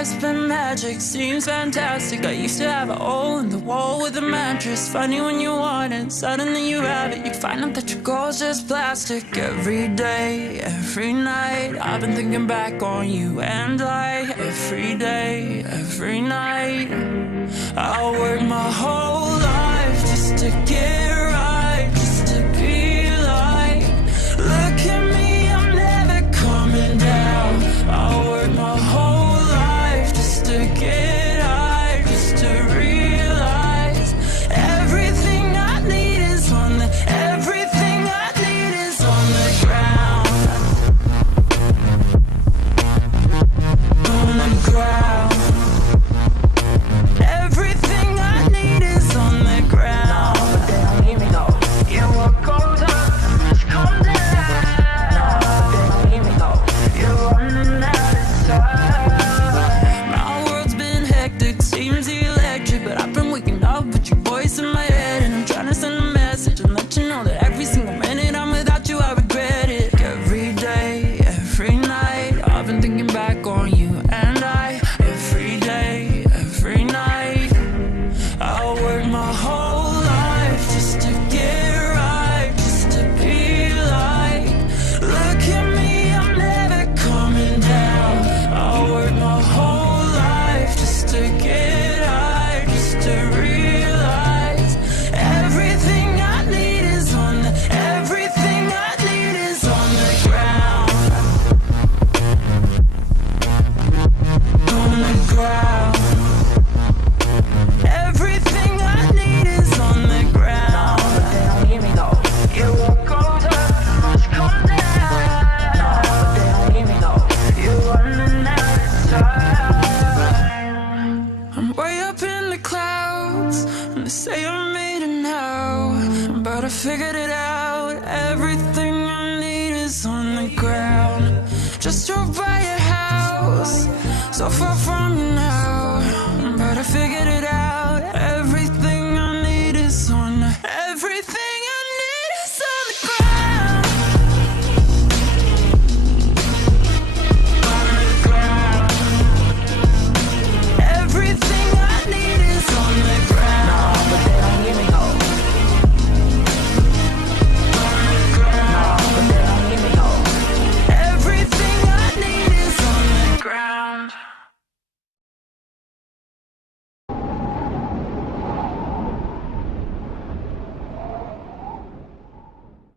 life's been magic, seems fantastic. I used to have a hole in the wall with a mattress. Funny when you want it, suddenly you have it. You find out that your goal's just plastic. Every day, every night, I've been thinking back on you and I. Every day, every night, I'll work my whole life just to get right, just to be like, look at me, I'm never coming down. I'll work my whole life just to get high, just to realize everything I need is on the, everything I need is on the ground. On the ground. Everything I need is on the ground. No, but they don't hear me though. Yeah, what goes up must come down. No, but they don't hear me though. You're running out of time. My world's been hectic, seems electric, but I've been waking up with your voice in my head, and I'm trying to send a message and let you know that every single minute I'm without you, I regret it. Every day, every night, I've been thinking back on you and I. Every day, every night, I'll work my whole life just to get right, just to be like, look at me, I'm never coming down. I'll work my whole life just to get high, just to realize everything I need is on the, everything I need is on the ground. On the ground. Everything I need is on the ground. No, but they don't hear me though. Yeah, what goes up must come down. No, but they don't hear me though. You're running out of time. I'm way up in the clouds, and they say I'm made it now, but I figured it out. Everything I need is on the ground. Just drove by your house, so far from you now.